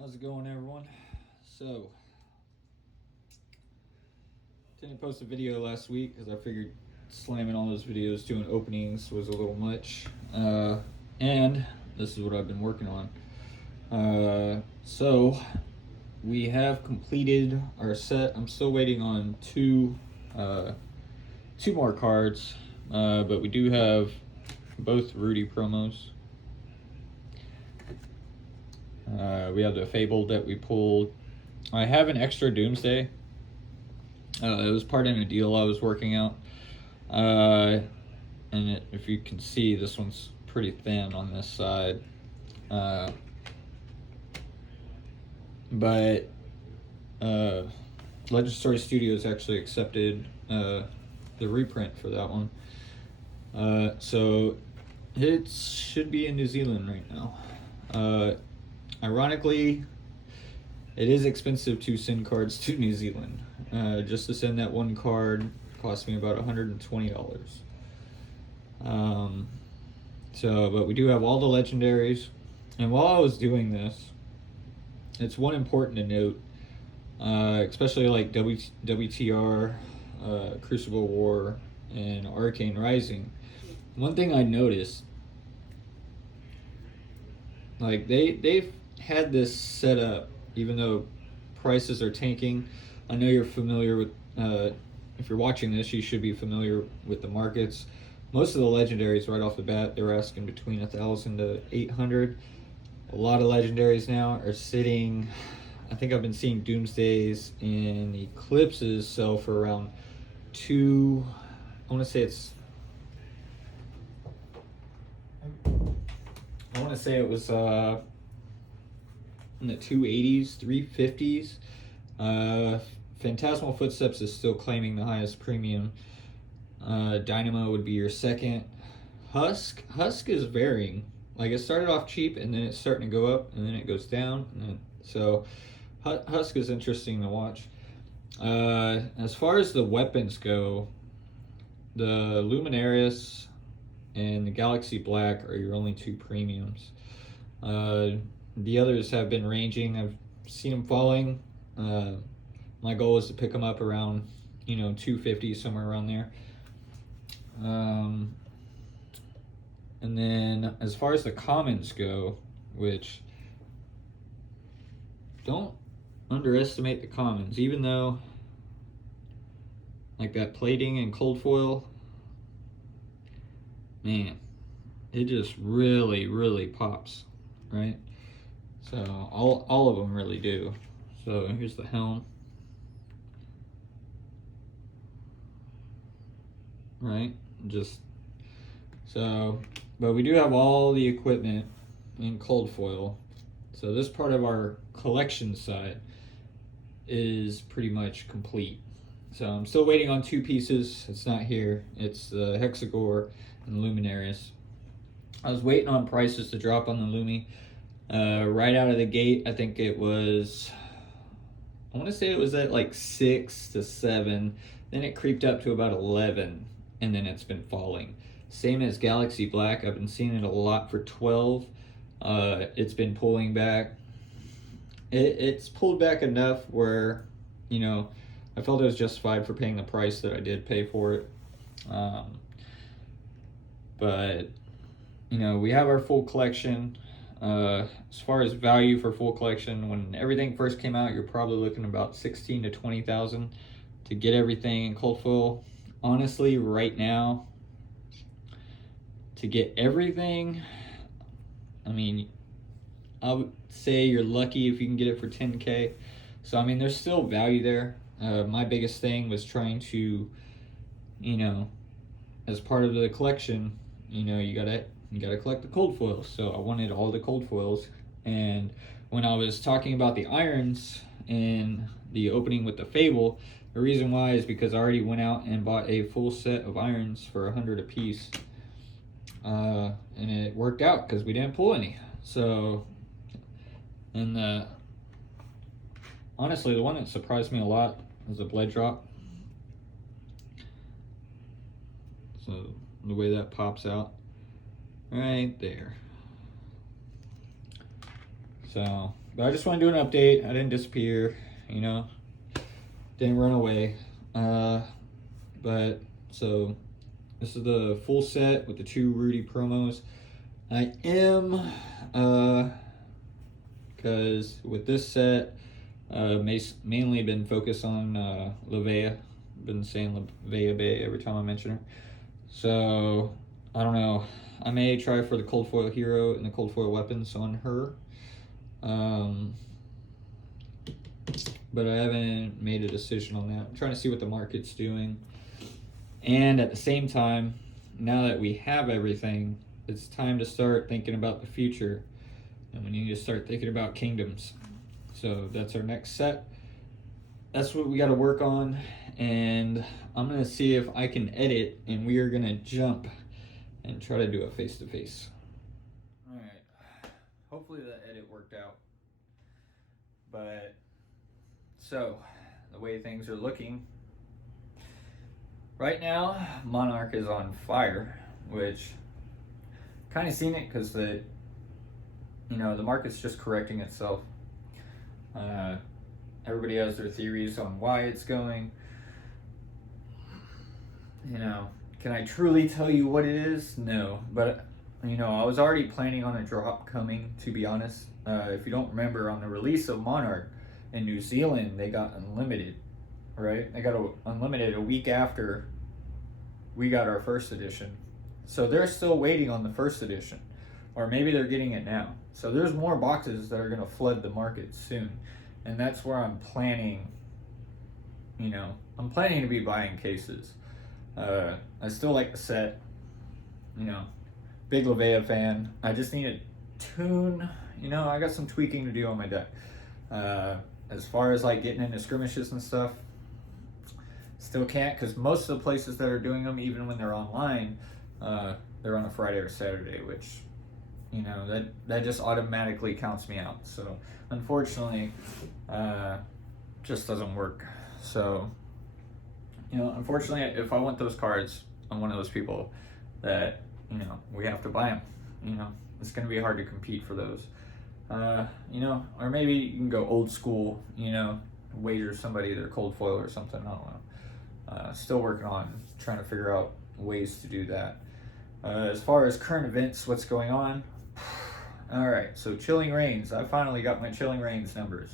How's it going, everyone? So, didn't post a video last week because I figured slamming all those videos doing openings was a little much. And this is what I've been working on. So, we have completed our set. I'm still waiting on two more cards, but we do have both Rudy promos. We have the Fable that we pulled. I have an extra Doomsday. It was part in a deal I was working out. If you can see, this one's pretty thin on this side. But Legend Story Studios actually accepted the reprint for that one. So it should be in New Zealand right now. Ironically, it is expensive to send cards to New Zealand. Just to send that one card cost me about $120. But we do have all the legendaries. And while I was doing this, it's one important to note, especially like WTR, Crucible War, and Arcane Rising. One thing I noticed, like they've had this set up, even though prices are tanking. I know you're familiar with, if you're watching this, you should be familiar with the markets. Most of the legendaries right off the bat, they're asking between 1,000 to 800. A lot of legendaries now are sitting, I think I've been seeing Doomsdays and Eclipses sell for around I want to say it was in the 280s, 350s. Phantasmal Footsteps is still claiming the highest premium. Dynamo would be your second. Husk is varying. Like, it started off cheap and then it's starting to go up and then it goes down. So Husk is interesting to watch. As far as the weapons go, the Luminarius and the Galaxy Black are your only two premiums. The others have been ranging. I've seen them falling. My goal is to pick them up around, 250, somewhere around there. And then as far as the commons go, which don't underestimate the commons, even though like that plating and cold foil, man, it just really, really pops, right? So all of them really do. So here's the helm, right? But we do have all the equipment in cold foil. So this part of our collection side is pretty much complete. So I'm still waiting on two pieces. It's not here. It's the Hexagore and the Luminarius. I was waiting on prices to drop on the Lumi. Right out of the gate, I think it was, I want to say it was at like 6 to 7. Then it creeped up to about 11, and then it's been falling. Same as Galaxy Black. I've been seeing it a lot for 12. It's been pulling back. It's pulled back enough where, I felt it was justified for paying the price that I did pay for it. But we have our full collection. As far as value for full collection, when everything first came out, you're probably looking about 16 to 20,000 to get everything in cold foil. Honestly, right now, to get everything, I mean, I would say you're lucky if you can get it for 10K. So I mean, there's still value there. My biggest thing was trying to, as part of the collection, you gotta collect the cold foils. So I wanted all the cold foils. And when I was talking about the irons and the opening with the Fable, the reason why is because I already went out and bought a full set of irons for 100 a piece. And it worked out because we didn't pull any. So, and honestly, the one that surprised me a lot was a Blade Drop. So the way that pops out right there. So, but I just want to do an update. I didn't disappear, you know, didn't run away. But so this is the full set with the 2 Rudy promos. I am, because with this set, mainly been focused on Levea. Been saying Levea Bay every time I mention her. So I don't know. I may try for the cold foil hero and the cold foil weapons on her. But I haven't made a decision on that. I'm trying to see what the market's doing. And at the same time, now that we have everything, it's time to start thinking about the future. And we need to start thinking about kingdoms. So that's our next set. That's what we got to work on. And I'm going to see if I can edit, and we are going to jump and try to do a face-to-face. All right. Hopefully that edit worked out. But so the way things are looking right now, Monarch is on fire, which kind of seen it because the market's just correcting itself. Everybody has their theories on why it's going. Can I truly tell you what it is? No, but I was already planning on a drop coming, to be honest. If you don't remember, on the release of Monarch in New Zealand, they got unlimited, right? They got unlimited a week after we got our first edition. So they're still waiting on the first edition, or maybe they're getting it now. So there's more boxes that are going to flood the market soon. And that's where I'm planning, I'm planning to be buying cases. I still like the set, big Levea fan. I just need a tune, I got some tweaking to do on my deck. As far as like getting into skirmishes and stuff, still can't, because most of the places that are doing them, even when they're online, they're on a Friday or Saturday, which, that just automatically counts me out. So unfortunately, just doesn't work. So, unfortunately, if I want those cards, I'm one of those people that, we have to buy them. It's going to be hard to compete for those. Or maybe you can go old school, wager somebody their cold foil or something. I don't know. Still working on trying to figure out ways to do that. As far as current events, what's going on? All right, so Chilling Reigns. I finally got my Chilling Reigns numbers.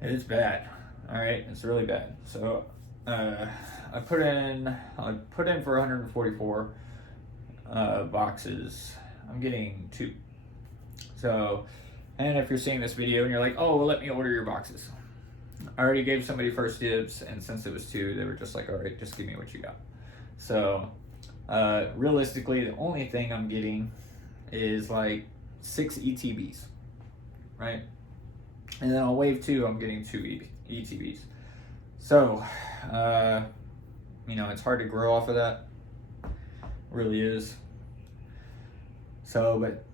It's bad. All right, it's really bad. So I put in for 144 boxes. I'm getting 2. So, and if you're seeing this video and you're like, oh, well, let me order your boxes. I already gave somebody first dibs, and since it was 2, they were just like, all right, just give me what you got. So realistically, the only thing I'm getting is like 6 ETBs, right? And then on wave 2, I'm getting 2 ETBs. So, it's hard to grow off of that. It really is. So, but,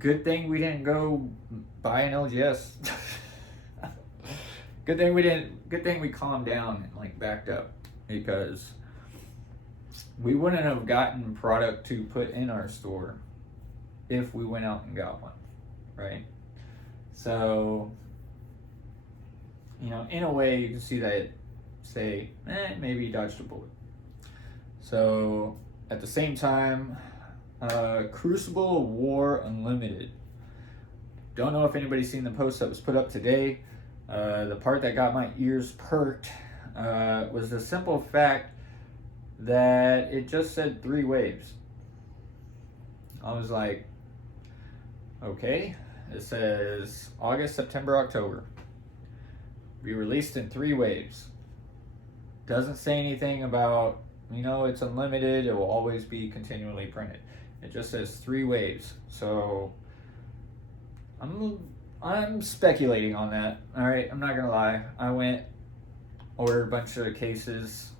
good thing we didn't go buy an LGS. Good thing we calmed down and like backed up, because we wouldn't have gotten product to put in our store if we went out and got one, right? So, in a way, you can see that say, maybe you dodged a bullet. So, at the same time, Crucible of War Unlimited. Don't know if anybody's seen the post that was put up today. The part that got my ears perked was the simple fact that it just said 3 waves. I was like, okay, it says August, September, October. Be released in 3 waves. Doesn't say anything about, it's unlimited, it will always be continually printed. It just says 3 waves. So I'm speculating on that. All right, I'm not gonna lie. I went, ordered a bunch of cases,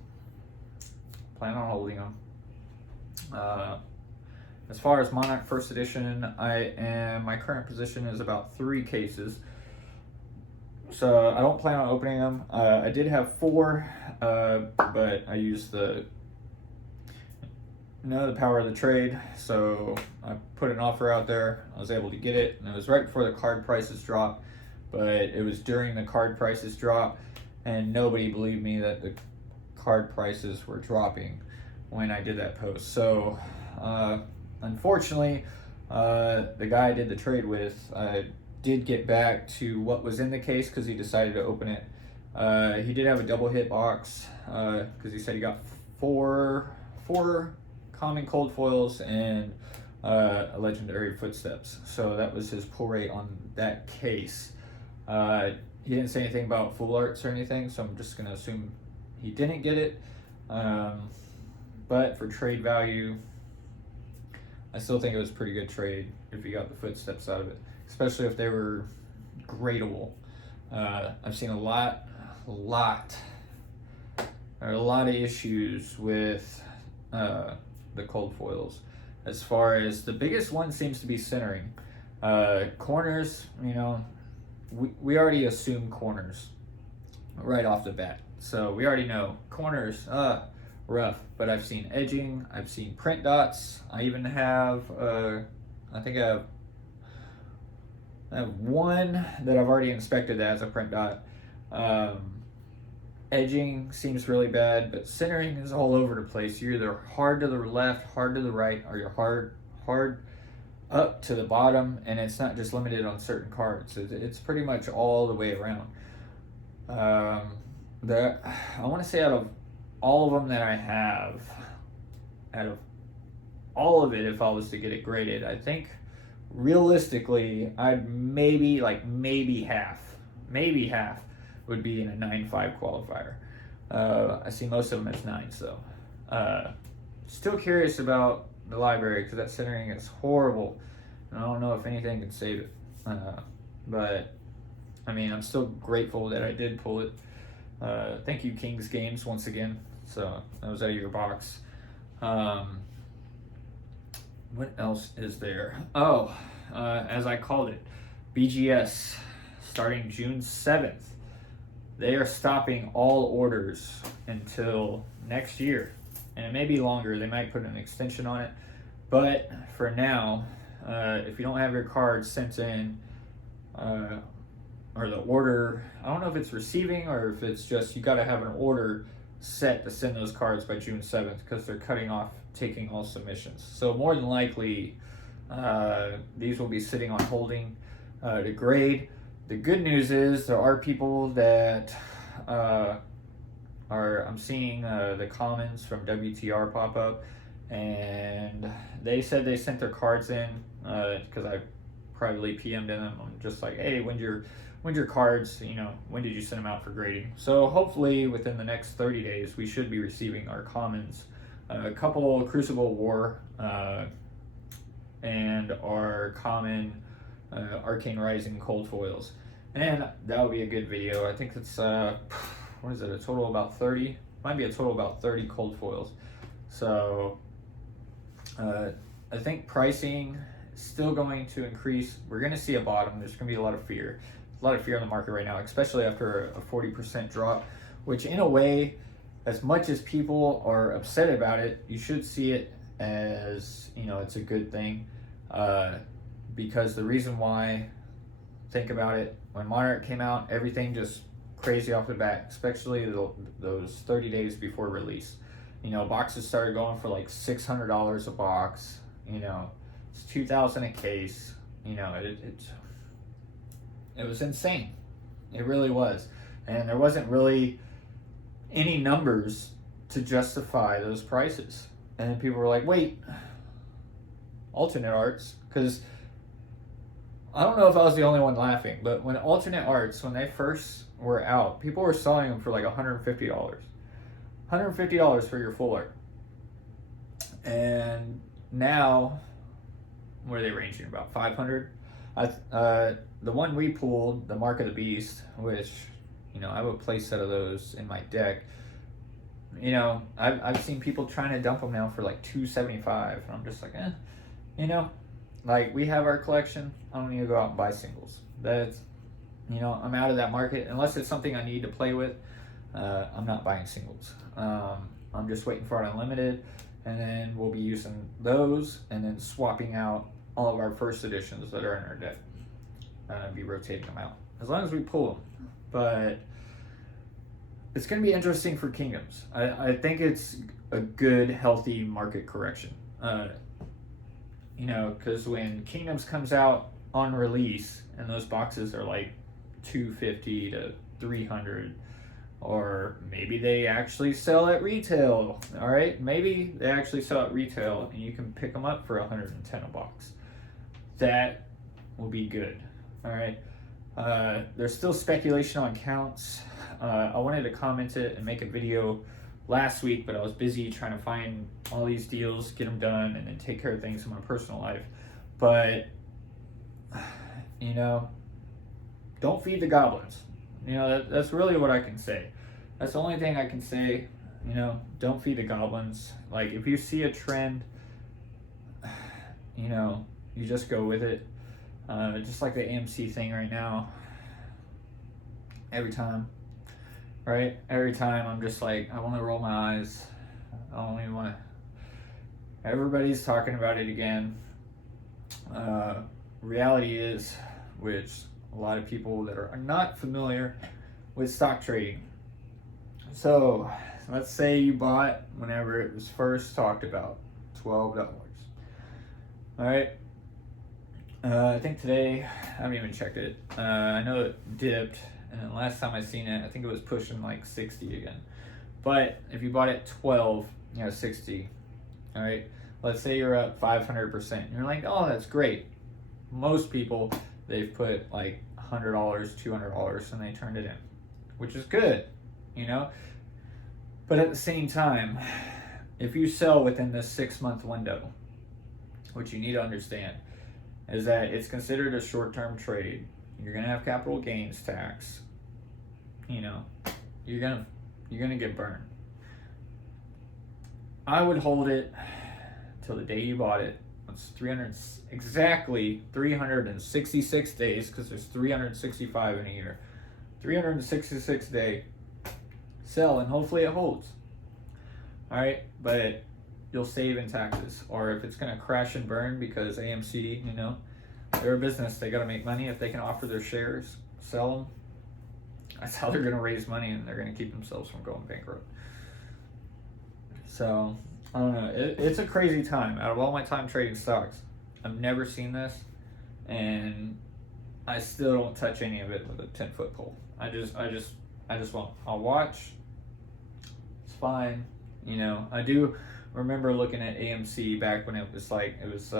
plan on holding them. As far as Monarch First Edition, my current position is about 3 cases. So I don't plan on opening them. I did have 4, but I used the the power of the trade. So I put an offer out there. I was able to get it, and it was right before the card prices dropped. But it was during the card prices drop, and nobody believed me that the card prices were dropping when I did that post. So unfortunately, the guy I did the trade with did get back to what was in the case because he decided to open it. He did have a double hit box because he said he got four common cold foils and a legendary footsteps. So that was his pull rate on that case. He didn't say anything about full arts or anything, so I'm just going to assume he didn't get it. But for trade value, I still think it was a pretty good trade if you got the footsteps out of it, especially if they were gradable. I've seen a lot of issues with the cold foils. As far as the biggest one seems to be centering. Corners, we already assume corners right off the bat. So we already know corners, rough. But I've seen edging, I've seen print dots. I even have, I think I have one that I've already inspected that has a print dot. Edging seems really bad, but centering is all over the place. You're either hard to the left, hard to the right, or you're hard up to the bottom, and it's not just limited on certain cards. It's pretty much all the way around. I want to say out of all of them that I have, out of all of it, if I was to get it graded, I think realistically I'd maybe half would be in a 9.5 qualifier. I see most of them as 9s though. Still curious about the library because that centering is horrible, and I don't know if anything can save it. But I mean, I'm still grateful that I did pull it. Thank you, Kings Games, once again. So that was out of your box. What else is there? As I called it, BGS starting June 7th. They are stopping all orders until next year. And it may be longer. They might put an extension on it. But for now, if you don't have your cards sent in, or the order, I don't know if it's receiving or if it's just you got to have an order set to send those cards by June 7th because they're taking all submissions. So more than likely, these will be sitting on holding to grade. The good news is there are people that I'm seeing the comments from WTR pop up, and they said they sent their cards in because I privately PM'd them. I'm just like, hey, when's your cards? When did you send them out for grading? So hopefully within the next 30 days, we should be receiving our commons, a couple Crucible War, and our common Arcane Rising cold foils. And that would be a good video. I think it's what is it, a total about 30? Might be a total about 30 cold foils. So I think pricing is still going to increase. We're going to see a bottom. There's going to be a lot of fear. A lot of fear in the market right now, especially after a 40% drop, which in a way, as much as people are upset about it, you should see it as, it's a good thing. Because the reason why, think about it, when Monarch came out, everything just crazy off the bat, especially those 30 days before release. Boxes started going for like $600 a box. It's $2,000 a case. It was insane. It really was. And there wasn't really any numbers to justify those prices. And then people were like, wait, alternate arts? Because I don't know if I was the only one laughing, but when alternate arts, when they first were out, people were selling them for like $150. $150 for your full art. And now, what are they ranging about? 500? The one we pulled, the Mark of the Beast, which, I have a play set of those in my deck. I've seen people trying to dump them now for like $275, and I'm just like, like we have our collection. I don't need to go out and buy singles. That's, I'm out of that market unless it's something I need to play with. I'm not buying singles. I'm just waiting for an unlimited, and then we'll be using those and then swapping out all of our first editions that are in our deck. Be rotating them out as long as we pull them. But it's going to be interesting for Kingdoms. I think it's a good, healthy market correction. Because when Kingdoms comes out on release and those boxes are like $250 to $300, or maybe they actually sell at retail. All right, maybe they actually sell at retail and you can pick them up for $110 a box. That will be good. All right. There's still speculation on counts. I wanted to comment it and make a video last week, but I was busy trying to find all these deals, get them done, and then take care of things in my personal life. But don't feed the goblins. That's really what I can say. That's the only thing I can say. Don't feed the goblins. Like, if you see a trend, you just go with it. Just like the AMC thing right now. Every time I'm just like, I want to roll my eyes. I don't even want to. Everybody's talking about it again. Reality is, which a lot of people that are not familiar with stock trading. So let's say you bought whenever it was first talked about, $12. All right. I think today, I haven't even checked it. I know it dipped, and then last time I seen it, I think it was pushing like 60 again. But if you bought it 12, 60. All right. Let's say you're up 500%. And you're like, oh, that's great. Most people, they've put like $100, $200, and they turned it in, which is good, But at the same time, if you sell within this 6-month window, what you need to understand is that it's considered a short-term trade. You're gonna have capital gains tax. You're gonna get burned. I would hold it till the day you bought it. It's exactly 366 days, because there's 365 in a year. 366 day sell, and hopefully it holds. All right, but you'll save in taxes. Or if it's gonna crash and burn because AMC, they're a business, they gotta make money. If they can offer their shares, sell them. That's how they're gonna raise money, and they're gonna keep themselves from going bankrupt. So I don't know. It's a crazy time. Out of all my time trading stocks, I've never seen this, and I still don't touch any of it with a 10-foot pole. I just won't. I'll watch. It's fine. I do remember looking at AMC back when it was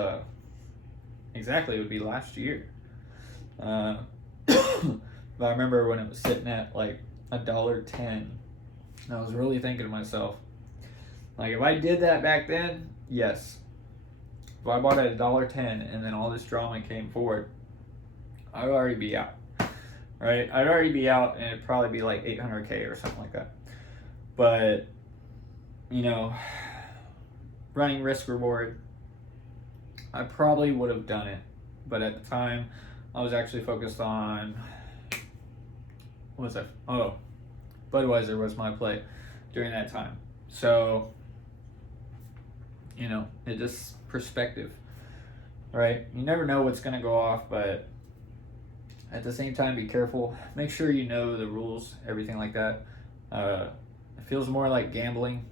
exactly, it would be last year. But I remember when it was sitting at like $1.10, and I was really thinking to myself, like, if I did that back then, yes. If I bought at $1.10 and then all this drama came forward, I'd already be out. Right? I'd already be out, and it'd probably be like 800K or something like that. But, running risk reward, I probably would have done it. But at the time, I was actually focused on, what was that? Oh, Budweiser was my play during that time. So, it just perspective, right? You never know what's going to go off, but at the same time, be careful. Make sure you know the rules, everything like that. It feels more like gambling,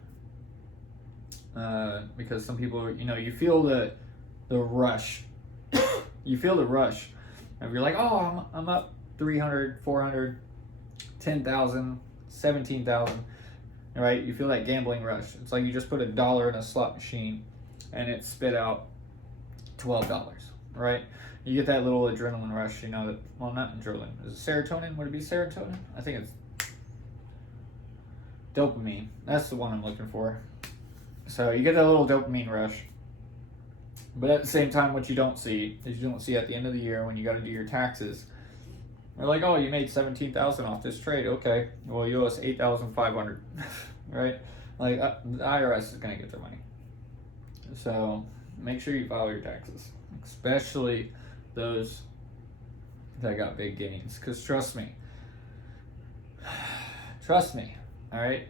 because some people, you feel the rush. You feel the rush. If you're like, oh, I'm up 300, 400, 10,000, 17,000. Right? You feel that gambling rush. It's like you just put $1 in a slot machine and it spit out $12. Right? You get that little adrenaline rush, that, well, not adrenaline. Is it serotonin? Would it be serotonin? I think it's dopamine. That's the one I'm looking for. So you get that little dopamine rush. But at the same time, what you don't see is you don't see at the end of the year when you got to do your taxes. They're like, oh, you made $17,000 off this trade. Okay, well, you owe us $8,500, right? Like, the IRS is gonna get their money. So make sure you file your taxes, especially those that got big gains. Because trust me, all right,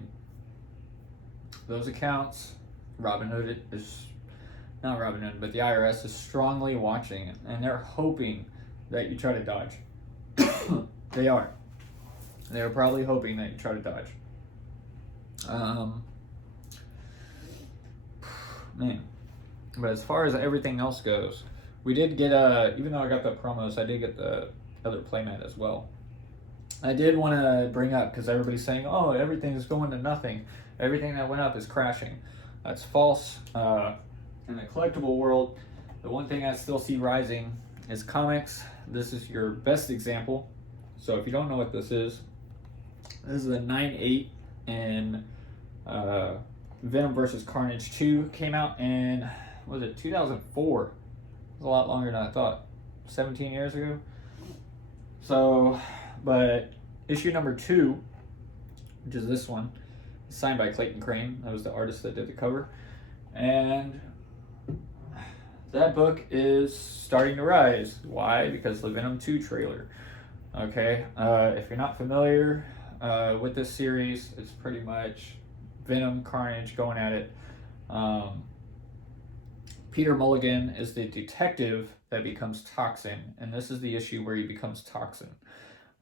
those accounts, Robinhood is not Robinhood, but the IRS is strongly watching it, and they're hoping that you try to dodge. They are. They're probably hoping that you try to dodge. Man. But as far as everything else goes, we did get even though I got the promos, I did get the other playmat as well. I did want to bring up, because everybody's saying, oh, everything is going to nothing. Everything that went up is crashing. That's false. In the collectible world, the one thing I still see rising is comics. This is your best example. So if you don't know what this is a 9/8, and Venom vs. Carnage 2 came out in, was it 2004? It was a lot longer than I thought. 17 years ago. So, but issue number 2, which is this one, signed by Clayton Crane. That was the artist that did the cover. And that book is starting to rise. Why? Because the Venom 2 trailer. Okay, if you're not familiar with this series, it's pretty much Venom, Carnage going at it. Peter Mulligan is the detective that becomes Toxin, and this is the issue where he becomes Toxin.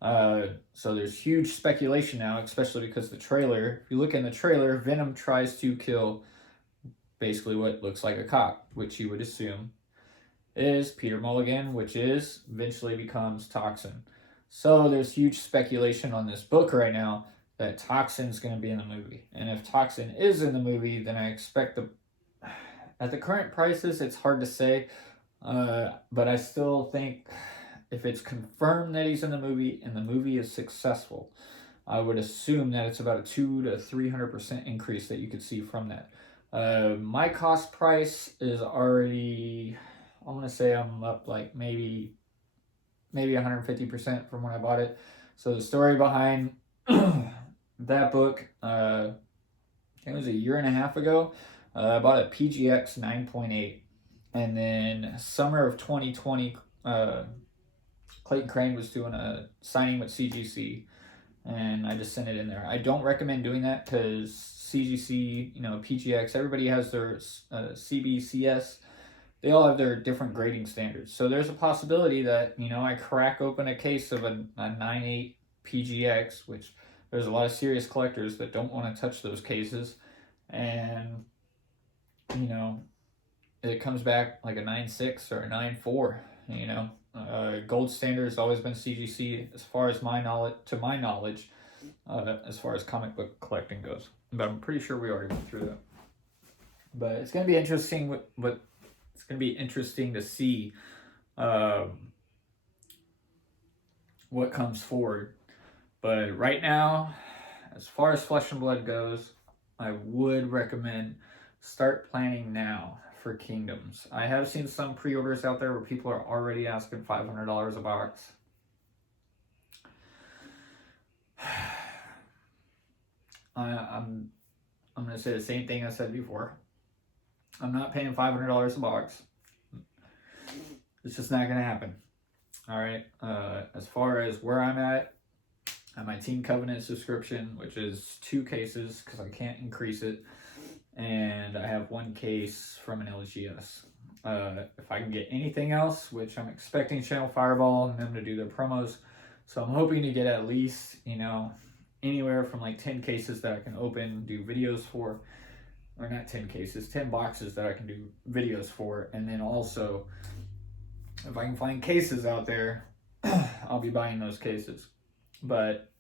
So there's huge speculation now, especially because the trailer, if you look in the trailer, Venom tries to kill basically what looks like a cop, which you would assume is Peter Mulligan, which is eventually becomes Toxin. So there's huge speculation on this book right now that Toxin's going to be in the movie. And if Toxin is in the movie, then I expect at the current prices, it's hard to say, but I still think if it's confirmed that he's in the movie and the movie is successful, I would assume that it's about a 200 to 300% increase that you could see from that. My cost price is already, I'm going to say I'm up like maybe 150% from when I bought it. So the story behind that book, it was a year and a half ago. I bought it PGX 9.8. And then summer of 2020, Clayton Crane was doing a signing with CGC, and I just sent it in there. I don't recommend doing that because CGC, PGX, everybody has their CBCS. They all have their different grading standards. So there's a possibility that, I crack open a case of a 9.8 PGX, which there's a lot of serious collectors that don't want to touch those cases. And, it comes back like a 9.6 or a 9.4, gold standard has always been CGC as far as my knowledge, as far as comic book collecting goes. But I'm pretty sure we already went through that. But it's going to be interesting it's going to be interesting to see what comes forward. But right now, as far as Flesh and Blood goes, I would recommend start planning now for Kingdoms. I have seen some pre-orders out there where people are already asking $500 a box. I'm going to say the same thing I said before. I'm not paying $500 a box. It's just not going to happen. All right. As far as where I'm at my Team Covenant subscription, which is 2 cases because I can't increase it, and I have 1 case from an LGS. If I can get anything else, which I'm expecting Channel Fireball and them to do their promos, so I'm hoping to get at least, anywhere from like 10 cases that I can open, do videos for, or not 10 cases, 10 boxes that I can do videos for, and then also, if I can find cases out there, I'll be buying those cases. But,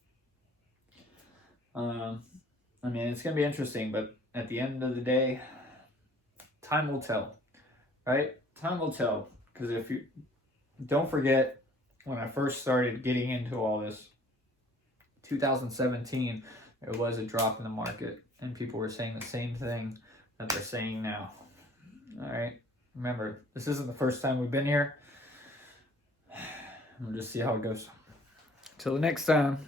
it's going to be interesting, but at the end of the day, time will tell, right? Time will tell, because if you don't forget, when I first started getting into all this, 2017, there was a drop in the market, and people were saying the same thing that they're saying now. All right, remember, this isn't the first time we've been here. We'll just see how it goes. Till the next time.